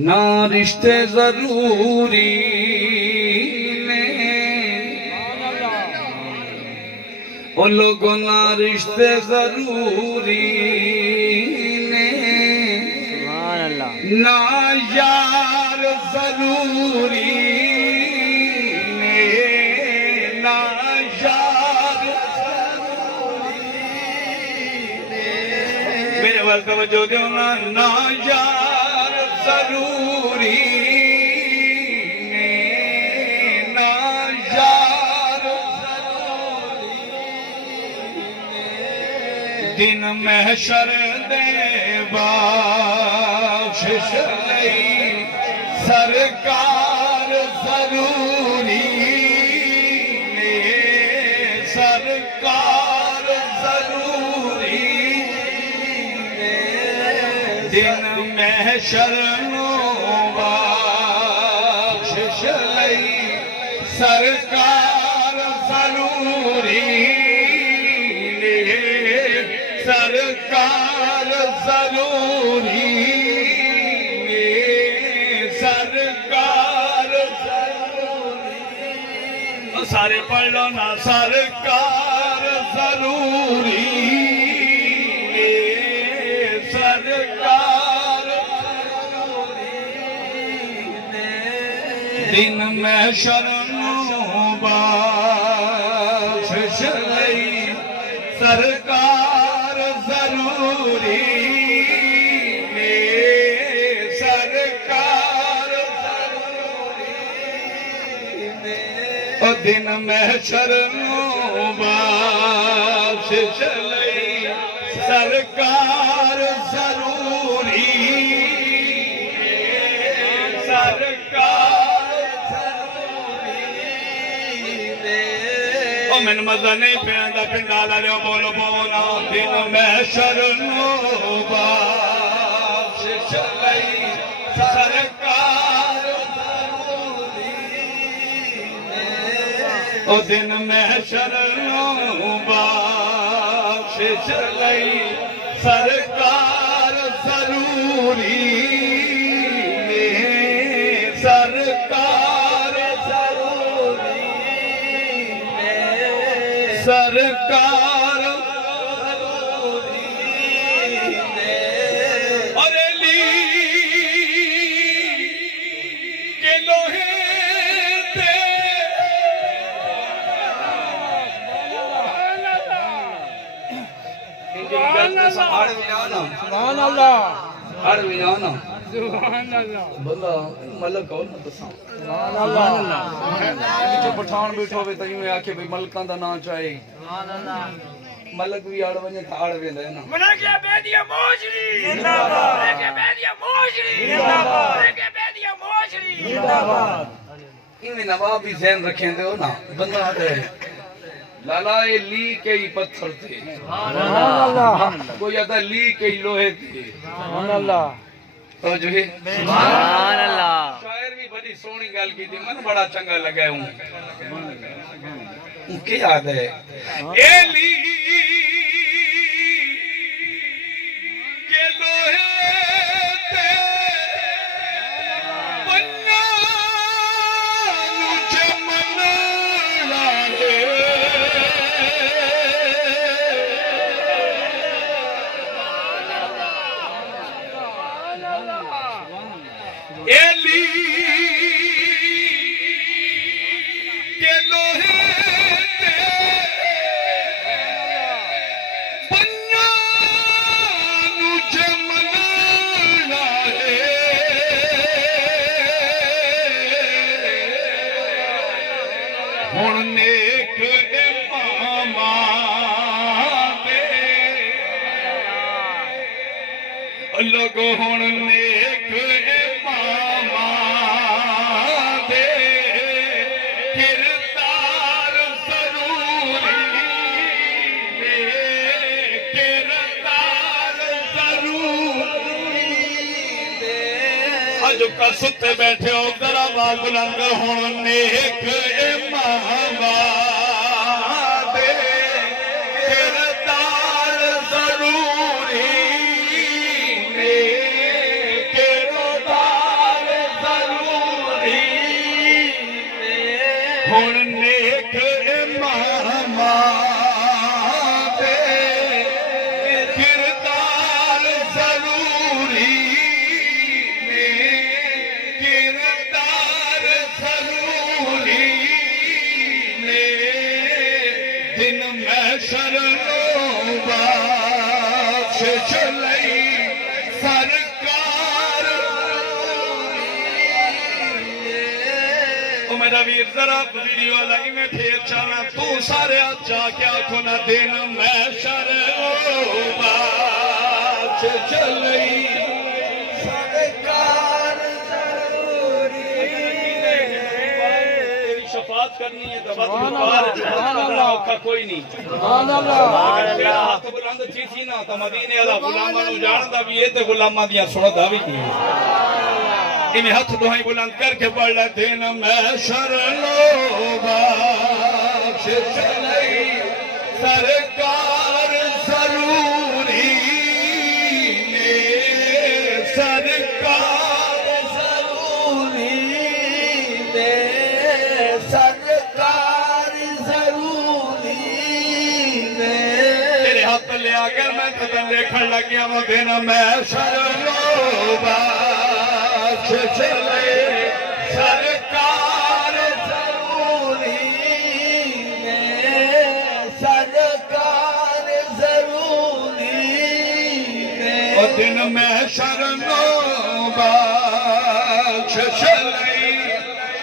ना रिश्ते जरूरी ने, ओ लोगों ना रिश्ते जरूरी ने, ना यार जरूरी ने, ना यार मेरे वाल तवज्जो दो ना, ना यार जरूरी ने, ना यार दिन महशर दे बख्शिश लई सरकार जरूरी ने, सरकार जरूरी ने, दिन महशर बख्शिश लई सरकार जरूरी ने, सरकार जरूरी ने, सरकार जरूरी। सारे पढ़ लो ना, सरकार जरूरी ने, सरकार दिन महशर बख्शिश लई सरकार जरूरी ने, सरकार जरूरी ने, ओ दिन महशर बख्शिश लई सरकार जरूरी ने, सरकार मैंने मजा नहीं पिया पिंडाला लियो बोलो बोलो दिन महशर बख्शिश लई सरकार ओ दिन महशर बख्शिश लई सरकार जरूरी ने, सरकार सरकार अरे ली के लोहे पे पठान बैठो हो आखे भाई मलका का ना चाहे मलक भी आड़ वने आड़ वेंदा है ना मने के बेदिया मोजरी जिंदाबाद, मने के बेदिया मोजरी जिंदाबाद, मने के बेदिया मोजरी जिंदाबाद। इनमें नवाब भी ज़हन रखेंदे हो ना बंदा है लाला ये ली के ही पत्थर थे सुभान अल्लाह, कोई अदा ली के ही लोहे थे सुभान अल्लाह, तो जो है सुभान अल्लाह। शायर भी बड़ी सोहनी गल की थी, मन बड़ा चंगा लगा हूं के याद है ए ली के लोहे ते बन्ना नु चमन लागे ए ली के लोहे लोगो हुण नेक इमामा दे किरदार जरूरी ने, किरदार जरूरी ने। अज कसुत बैठे हो जरा बुलंद हुण नेक इमामा दे किरदार जरूरी। हुण नेक इमामा दे किरदार जरूरी ने किरदार जरूरी ने दिन महशर नो बाश चलई सरकार ओ मेरा वीर जरा वीडियो वाला इमें फेर चाना तू सारे अच्छा क्या आखो ना दिन महशर नो बाश चलई सरकार शफात करनी है तो औखा कोई नहीं हाथ बुलंद थी ना तो मदीने वाला गुलामां नूं जानदा भी है ते गुलामां दियां सुनदा भी है इन्हें हाथ दुआई बुलंद करके पढ़ ले दिन महशर नो बाश चलई सरकार जरूरी ने सरकार जरूरी ने सरकार जरूरी ने तेरे हाथ ले आकर मैं तो देखने लग गया वो दिन महशर नो बाश चले सरकार जरूरी ने सरकार जरूरी ने वो दिन महशर नो बाश चले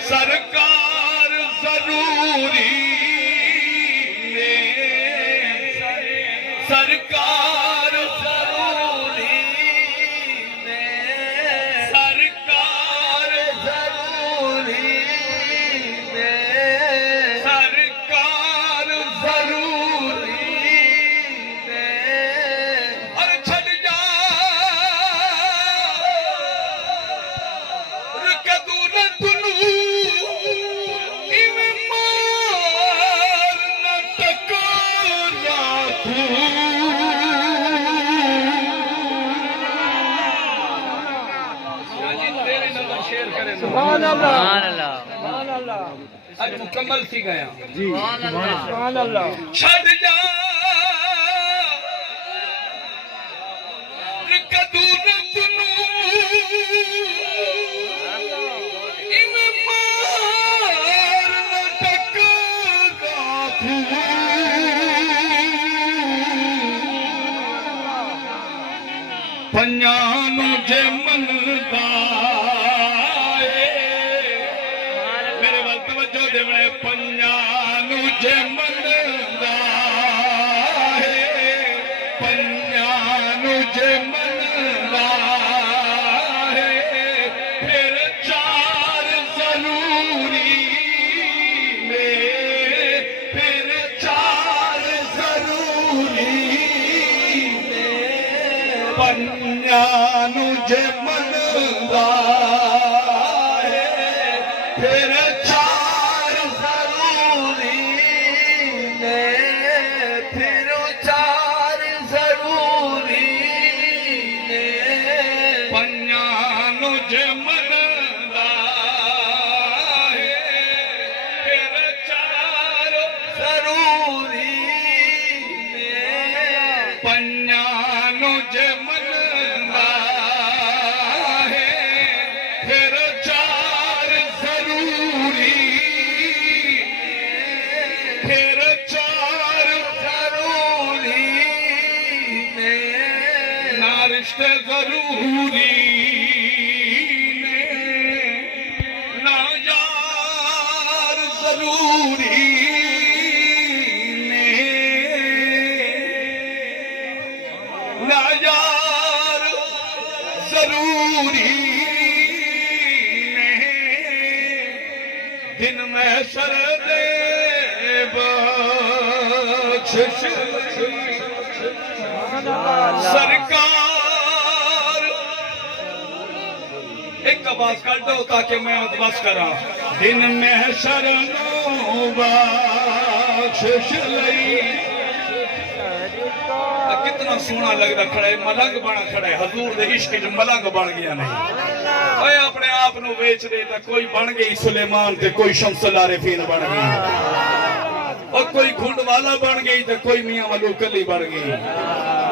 सरकार जरूरी ने सरकार जरूरी ने सरकार जरूरी ने सरकार जरूरी ने अरे छड़ जा रुक दूर तुनू आज मुकम्मल थी गया छड़ जा कदू न तुनू इमें मार न टकरा तू पंजां नूं जे मनदा पंजां नूं जे मनदा है पंजां नूं जे मनदा है फिर चार जरूरी ने फिर चार जरूरी ने पंजां नूं जे मनदा है फिर रिश्ते जरूरी ने ना यार जरूरी ने ना यार जरूरी ने दिन में शरदे बख्शिश सरकार एक आवाज कर दो ताकि मैं बस करा दिन में शरणों बख्शिश लई कितना सोना लगता खड़ा है मलंग बना खड़ा है हजूर दे इश्क च मलंग बन गया नहीं ओए अपने आप नु बेच दे तो कोई बन गई सुलेमान ते कोई शमसुल आरिफीन बन गई और कोई घुंड वाला बन गई तो कोई मियां मलूकली बन गई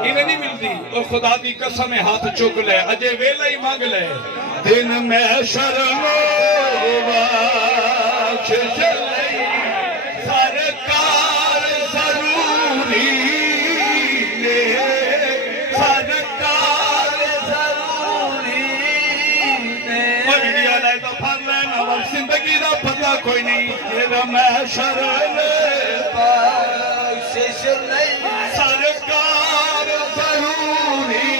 इवें नहीं मिलती और खुदा दी कसम है हाथ चुक ले अजे वेला ही मांग ले दिन में शर्म सरकार जरूरी ने सरकार जरूरी ने मीडिया ने तो फर लेना और जिंदगी का पता कोई नहीं दिन में शर्म सरकार जरूरी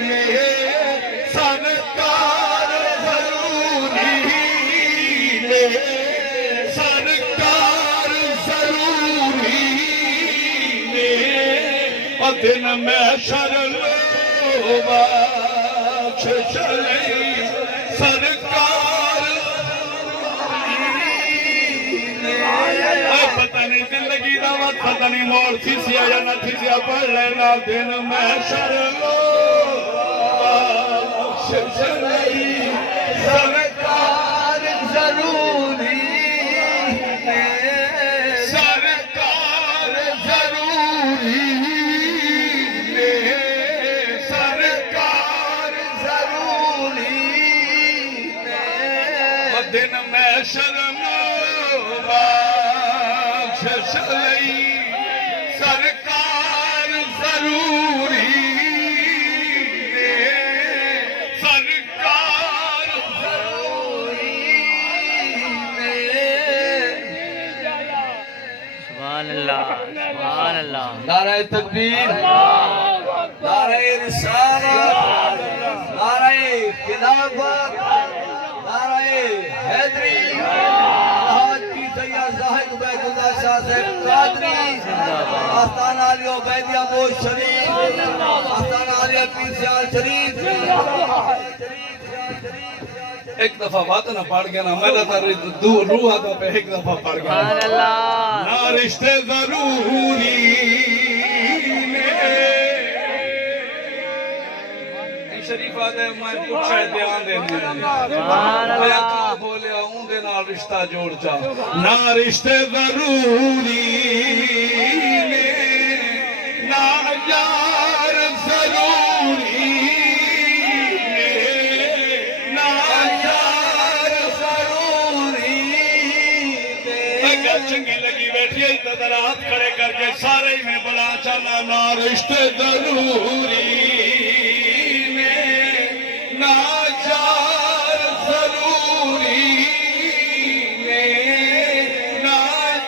ने सरकार जरूरी ने सरकार जरूरी ने और दिन में शरण चले सरकार पता नहीं जिंदगी का वक्त पता नहीं मोड़ थी सिया या न थी सिया पढ़ लेना दिन में शरण सरकार जरूरी है सरकार जरूरी है सरकार जरूरी है दिन में शरण सरकार जरूरी है सरकार जरूरी है सुभान अल्लाह सुभान अल्लाह नारे तकबीर नारे रिसालत नारे खिलाफत नारे हैदरी जाहिद उबैदुल्लाह शाह साहब कादरी आस्थाना आलिया उबैदिया मोश शरीफ आस्थाना आलिया पीर सियाल शरीफ एक दफा बात ना पढ़ गया ना मैं तारी रूह आता पे एक दफा पढ़ गया सुभान अल्लाह ना रिश्ते जरूरी शरीफ आदे मैं पूछे ध्यान दे सुभान अल्लाह बोले उनके नाल रिश्ता जोड़ चा ना रिश्ते जरूरी ने ना यार जरूरी ने ना यार जरूरी ने अगर चंगी लगी बैठी है तो हाथ खड़े करके सारे ही में बड़ा चला ना रिश्ते जरूरी ना यार जरूरी ने ना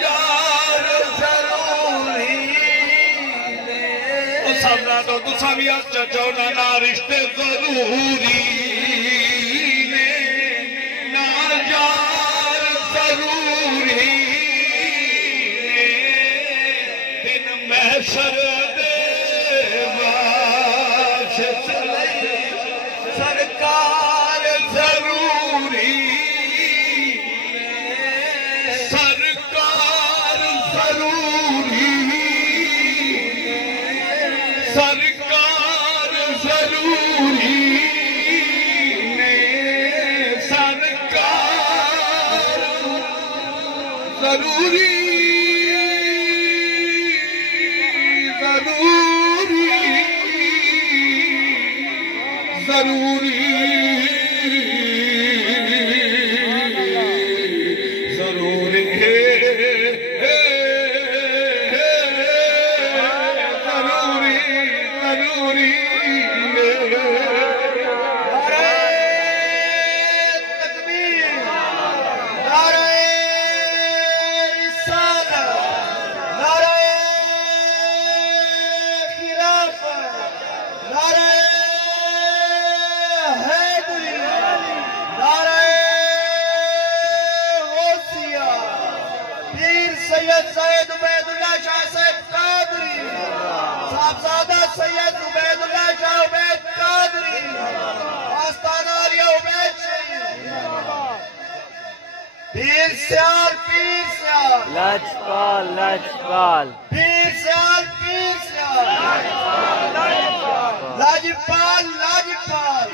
यार जरूरी ने सबना तो तुसा भी अच्छा चाहो ना रिश्ते जरूरी ने ना यार जरूरी ने दिन में शरद सरकार जरूरी सरकार जरूरी सरकार जरूरी सरकार जरूरी जरूरी जरूरी है जरूरी जरूरी तकबीर नारे रिसालत नारे खिलाफत नारे सैयद सैयद उबैदुल्लाह शाह साहब कादरी साहबजादा सैयद उबैदुल्लाह शाह उबैद कादरी आस्थाना आलिया उबैद पीर सियाल लाजपाल लाजपाल पीर सियाल लाजपाल लाजपाल